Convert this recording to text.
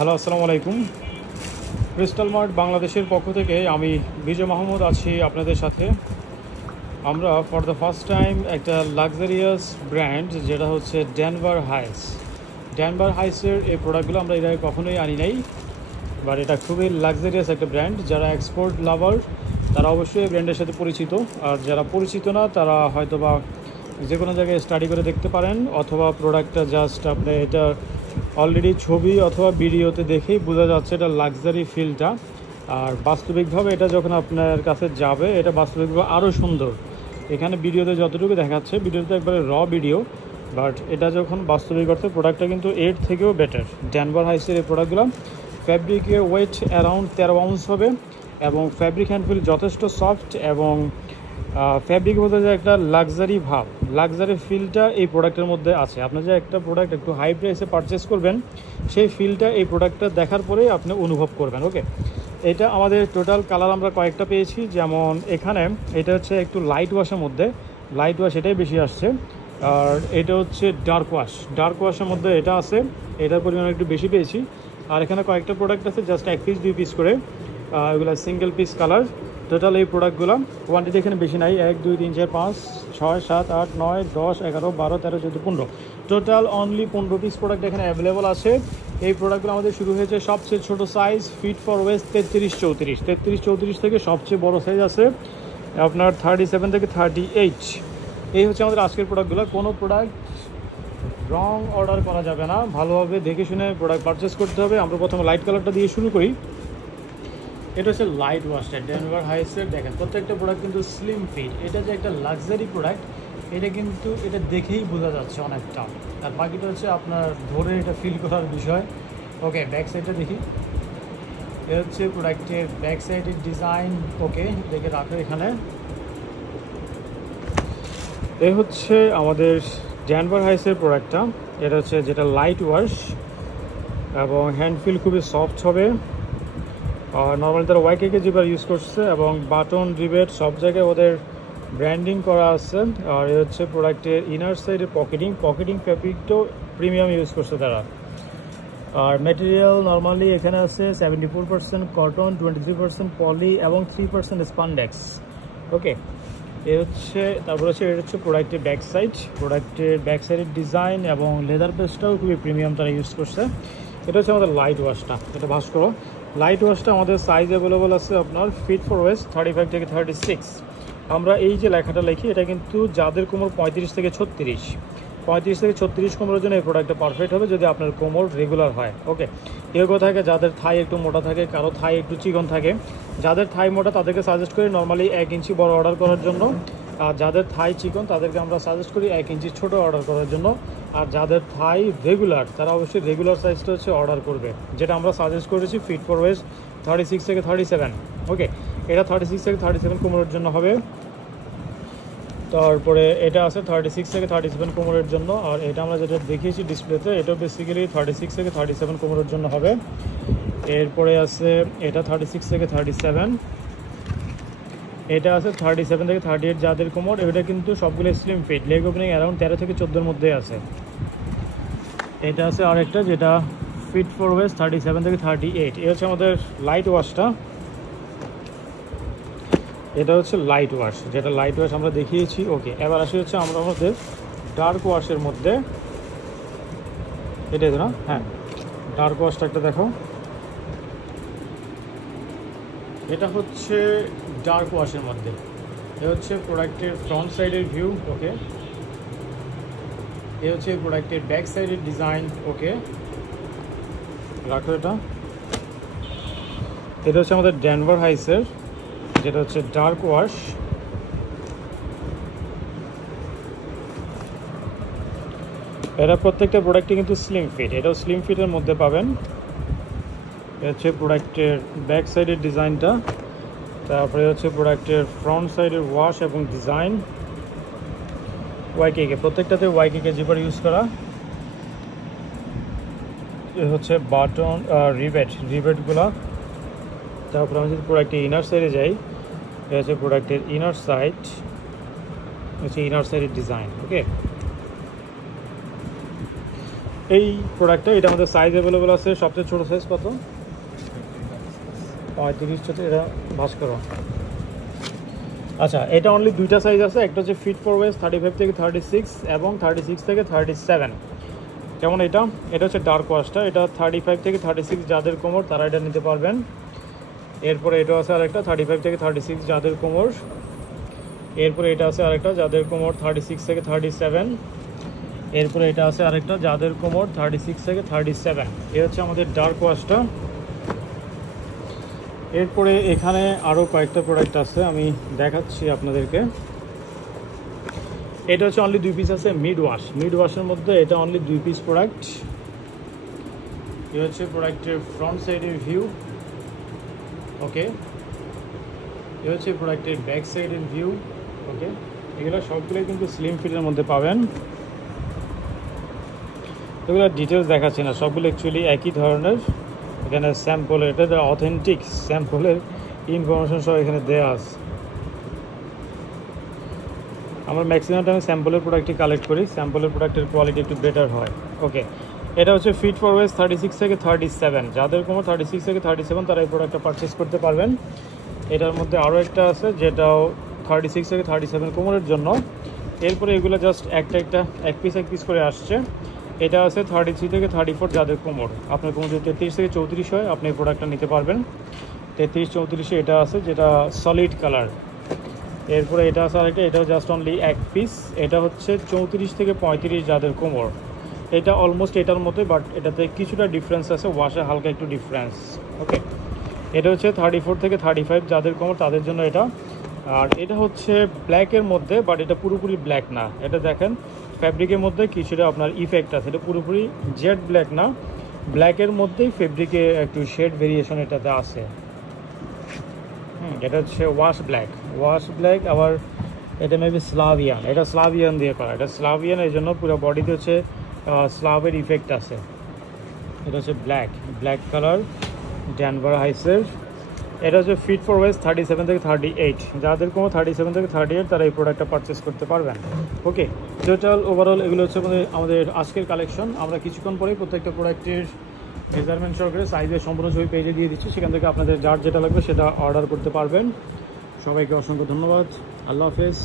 Hello, আসসালামু আলাইকুম। Crystal mart বাংলাদেশের পক্ষ থেকে আমি বিজয় মাহমুদ আছি আপনাদের সাথে। আমরা ফর দ্য ফার্স্ট টাইম একটা লাক্সারিয়াস ব্র্যান্ড যেটা হচ্ছে ড্যানভার হাইসের এই প্রোডাক্টগুলো আমরা এর আগে কখনোই আনি নাই, বাট এটা খুবই লাক্সারিয়াস একটা ব্র্যান্ড। যারা এক্সপোর্ট লাভার তারা অবশ্যই এই ব্র্যান্ডের সাথে পরিচিত, আর যারা পরিচিত না তারা হয়তোবা যে কোনো জায়গায় স্টাডি করে দেখতে পারেন, অথবা প্রোডাক্টটা জাস্ট আপনি এটা অলরেডি ছবি অথবা ভিডিওতে দেখেই বোঝা যাচ্ছে এটা লাক্সারি ফিলটা। আর বাস্তবিকভাবে এটা যখন আপনার কাছে যাবে এটা বাস্তবিকভাবে আরও সুন্দর। এখানে ভিডিওতে যতটুকু দেখাচ্ছে, ভিডিওতে একবারে র ভিডিও, বাট এটা যখন বাস্তবিক অর্থে প্রোডাক্টটা কিন্তু এর থেকেও বেটার। ড্যানভার হাইসের এই প্রোডাক্টগুলো ফ্যাব্রিকের ওয়েট অ্যারাউন্ড 13 আউন্স হবে, এবং ফ্যাব্রিক হ্যান্ডফিল যথেষ্ট সফট, এবং ফ্যাব্রিক বলতে যে একটা লাক্সারি ভাব, লাক্সারি ফিলটা এই প্রোডাক্টের মধ্যে আছে। আপনি যে একটা প্রোডাক্ট একটু হাই প্রাইসে পারচেস করবেন, সেই ফিলটা এই প্রোডাক্টটা দেখার পরেই আপনি অনুভব করবেন। ওকে, এটা আমাদের টোটাল কালার আমরা কয়েকটা পেয়েছি। যেমন এখানে এটা হচ্ছে একটু লাইট ওয়াশের মধ্যে, লাইট ওয়াশ এটাই বেশি আসছে। আর এটা হচ্ছে ডার্ক ওয়াশের মধ্যে এটা আছে, এটার পরিমাণ একটু বেশি পেয়েছি। আর এখানে কয়েকটা প্রোডাক্ট আছে জাস্ট 1 পিস 2 পিস করে, এগুলো সিঙ্গেল পিস কালার। টোটাল এই প্রোডাক্টগুলো কোয়ান্টিটি এখানে বেশি নাই, 1 2 3 4 5 6 7 8 9 10 11 12 13 14 15, টোটাল অনলি 15 পিস প্রোডাক্ট এখানে অ্যাভেলেবল আছে। এই প্রোডাক্টগুলো আমাদের শুরু হয়েছে সবচেয়ে ছোটো সাইজ ফিট ফর ওয়েস্ট 33-34 থেকে সবচেয়ে বড় সাইজ আছে আপনার 37 থেকে 38। এই হচ্ছে আমাদের আজকের প্রোডাক্টগুলো। কোনো প্রোডাক্ট রং অর্ডার করা যাবে না, ভালোভাবে দেখে শুনে প্রোডাক্ট পারচেস করতে হবে। আমরা প্রথমে লাইট কালারটা দিয়ে শুরু করি। এটা হচ্ছে লাইট ওয়াশটা ড্যানভার হাইসের। দেখেন প্রত্যেকটা প্রোডাক্ট কিন্তু স্লিম ফিট। এটা যে একটা লাক্সারি প্রোডাক্ট এটা কিন্তু এটা দেখেই বোঝা যাচ্ছে অনেকটা। আর বাকিটা হচ্ছে আপনার ধরে এটা ফিল করার বিষয়। ওকে, ব্যাক সাইডটা দেখি। এ হচ্ছে প্রোডাক্টের ব্যাক সাইডের ডিজাইন। ওকে, দেখে রাখো এখানে। এ হচ্ছে আমাদের ড্যানভার হাইসের প্রোডাক্টটা। এটা হচ্ছে যেটা লাইট ওয়াশ, এবং হ্যান্ড ফিল খুবই সফট হবে। আর নর্মালি তারা ওয়াইকেকে যেবার ইউজ করছে, এবং বাটন রিবেট সব জায়গায় ওদের ব্র্যান্ডিং করা আছে। আর এ হচ্ছে প্রোডাক্টের ইনার সাইডের পকেটিং ফ্যাব্রিকটাও প্রিমিয়াম ইউজ করছে তারা। আর ম্যাটেরিয়াল নর্মালি এখানে আছে 74% কটন, 23% পলি, এবং 3% স্পান্ডেক্স। ওকে, এ হচ্ছে তারপর হচ্ছে এটা হচ্ছে প্রোডাক্টের ব্যাক সাইডের ডিজাইন, এবং লেদার পেস্টটাও খুবই প্রিমিয়াম তারা ইউজ করছে। এটা হচ্ছে আমাদের লাইট ওয়াশটা। এটা ভাস করো। লাইট ওয়াশটা আমাদের সাইজ অ্যাভেলেবল আছে আপনার ফিট ফর ওয়েস্ট 35 থেকে 36। আমরা এই যে লেখাটা লিখি এটা কিন্তু যাদের কোমর 35 থেকে 36 কোমরের জন্য এই প্রোডাক্টটা পারফেক্ট হবে, যদি আপনার কোমর রেগুলার হয়। ওকে, এরকম থাকে যাদের থাই একটু মোটা থাকে, কারো থাই একটু চিকন থাকে। যাদের থাই মোটা তাদেরকে সাজেস্ট করি নর্মালি 1 ইঞ্চি বড় অর্ডার করার জন্য, আর যাদের থাই চিকন তাদেরকে আমরা সাজেস্ট করি 1 ইঞ্চি ছোটো অর্ডার করার জন্য। আর যাদের থাই রেগুলার তারা অবশ্যই রেগুলার সাইজটা হচ্ছে অর্ডার করবে, যেটা আমরা সাজেস্ট করেছি ফিট ফর ওয়েস্ট 36 থেকে 37। ওকে, এটা 36 থেকে 37 কোমরের জন্য হবে। তারপরে এটা আছে 36 থেকে 37 কোমরের জন্য। আর এটা আমরা যেটা দেখিয়েছি ডিসপ্লেতে এটাও বেসিক্যালি 36 থেকে 37 কোমরের জন্য হবে। এরপরে আছে এটা 36 থেকে 37, এটা আছে 37 থেকে 38 যাদের কোমর। এটা কিন্তু সবগুলো slim fit, leg opening around 13 থেকে 14-র মধ্যে আছে। এটা আছে আরেকটা যেটা ফিট ফর ওয়েস্ট 37 থেকে 38। এ হচ্ছে আমাদের লাইট ওয়াশটা। এটা হচ্ছে লাইট ওয়াশ, যেটা লাইট ওয়াশ আমরা দেখিয়েছি। ওকে, এবার আসি হচ্ছে আমরা আমাদের ডার্ক ওয়াশের মধ্যে। এটাই তো না? হ্যাঁ, ডার্ক ওয়াশটা একটা দেখো। এটা হচ্ছে ডার্ক ওয়াশের মধ্যে। এ হচ্ছে প্রোডাক্টের ফ্রন্ট সাইডের ভিউ। ওকে, এ হচ্ছে প্রোডাক্টের ব্যাক সাইডের ডিজাইন। ওকে, রাখো এটা। এটা হচ্ছে আমাদের ড্যানভার হাইসের, যেটা হচ্ছে ডার্ক ওয়াশ। এরা প্রত্যেকটা প্রোডাক্টই কিন্তু স্লিম ফিট, এটাও স্লিম ফিটের মধ্যে পাবেন। এটা হচ্ছে প্রোডাক্টের ব্যাক সাইডের ডিজাইনটা। তারপরে হচ্ছে প্রোডাক্টের ফ্রন্ট সাইডের ওয়াশ এবং ডিজাইন। ওয়াইকেকে প্রত্যেকটাতে ওয়াইকেকে জিপার ইউজ করা। এ হচ্ছে বাটন রিবেটগুলো। তারপরে আমি যদি প্রোডাক্টের ইনার সাইডে যাই, এটা হচ্ছে প্রোডাক্টের ইনার সাইডের ডিজাইন। ওকে, এই প্রোডাক্টটা, এটা আমাদের সাইজ অ্যাভেলেবেল আছে। সবচেয়ে ছোটো সাইজ কত? 35 ছোটো, এটা ভাঁজ করো। আচ্ছা, এটা অনলি দুইটা সাইজ আছে, একটা হচ্ছে ফিট ফর ওয়েস্ট 35 থেকে 36 এবং 36 থেকে 37। যেমন এটা হচ্ছে ডার্ক ওয়াশটা, এটা 35 থেকে 36 যাদের কোমর তারা এটা নিতে পারবেন। এরপরে এটা আছে আরেকটা 35 থেকে 36 যাদের কোমর। এরপরে এটা আছে আরেকটা যাদের কোমর 36 থেকে 37। এরপরে এটা আছে আরেকটা যাদের কোমর 36 থেকে 37। এ হচ্ছে আমাদের ডার্ক ওয়াশটা। এরপরে এখানে আরও কয়েকটা প্রোডাক্ট আছে, আমি দেখাচ্ছি আপনাদেরকে। এটা হচ্ছে অনলি 2 পিস আছে মিড ওয়াশের মধ্যে, এটা অনলি 2 পিস প্রোডাক্ট। এ হচ্ছে প্রোডাক্টের ফ্রন্ট সাইডের ভিউ। ওকে, এ হচ্ছে প্রোডাক্টের ব্যাক সাইডের ভিউ। ওকে, এগুলো সবগুলোই কিন্তু স্লিম ফিটের মধ্যে পাবেন। এগুলো ডিটেলস দেখাচ্ছি না, সবগুলো অ্যাকচুয়ালি একই ধরনের। এখানে স্যাম্পলের, এটা অথেন্টিক স্যাম্পলের ইনফরমেশন সব এখানে দেওয়া আছে। আমরা ম্যাক্সিমাম টাইমে স্যাম্পলের প্রোডাক্টই কালেক্ট করি, স্যাম্পলের প্রোডাক্টের কোয়ালিটি একটু বেটার হয়। ওকে, এটা হচ্ছে ফিট ফর ওয়েস্ট 36 থেকে 37। যাদের কোমর 36 থেকে 37 তারা এই প্রোডাক্টটা পারচেস করতে পারবেন। এটার মধ্যে আরও একটা আছে যেটাও 36 থেকে 37 কোমরের জন্য। এরপরে এগুলো জাস্ট এক পিস করে আসছে। এটা আছে 33 থেকে 34 যাদের কোমর। আপনার কোমর যদি 33 থেকে 34 হয় আপনি এই প্রোডাক্টটা নিতে পারবেন। 33-34 এটা আছে, যেটা সলিড কালার। এরপরে এটা আছে আরেকটা, এটাও জাস্ট অনলি এক পিস। এটা হচ্ছে 34 থেকে 35 যাদের কোমর। এটা অলমোস্ট এটার মতোই, বাট এটাতে কিছুটা ডিফারেন্স আছে, ওয়াশে হালকা একটু ডিফারেন্স। ওকে, এটা হচ্ছে 34 থেকে 35 যাদের কোমর তাদের জন্য এটা। আর এটা হচ্ছে ব্ল্যাকের মধ্যে, বাট এটা পুরোপুরি ব্ল্যাক না। এটা দেখেন ফ্যাব্রিকের মধ্যে কিছুটা আপনার ইফেক্ট আছে, এটা পুরোপুরি জেড ব্ল্যাক না, ব্ল্যাকের মধ্যেই ফেব্রিকে একটু শেড ভেরিয়েশন এটাতে আছে। এটা হচ্ছে ওয়াশ ব্ল্যাক। আবার এটা মেবি স্লাভিয়ান, এটা স্লাভিয়ান দিয়ে করা। এটা স্লাভিয়ান, এই জন্য পুরো বডিতে হচ্ছে স্লাভের ইফেক্ট আছে। এটা হচ্ছে ব্ল্যাক কালার ড্যানভার হাইসের। এটা হচ্ছে ফিট ফর ওয়েস্ট 37 থেকে 38। যাদের কোনো 37 থেকে 38 তারা এই প্রোডাক্টটা পারচেস করতে পারবেন। ওকে, টোটাল ওভারঅল এগুলো হচ্ছে আমাদের আজকের কালেকশন। আমরা কিছুক্ষণ পরেই প্রত্যেকটা প্রোডাক্টের মেজারমেন্ট সহকারে সাইজের সম্পূর্ণ ছবি পেজে দিয়ে দিচ্ছি, সেখান থেকে আপনাদের যার যেটা লাগবে সেটা অর্ডার করতে পারবেন। সবাইকে অসংখ্য ধন্যবাদ। আল্লাহ হাফেজ।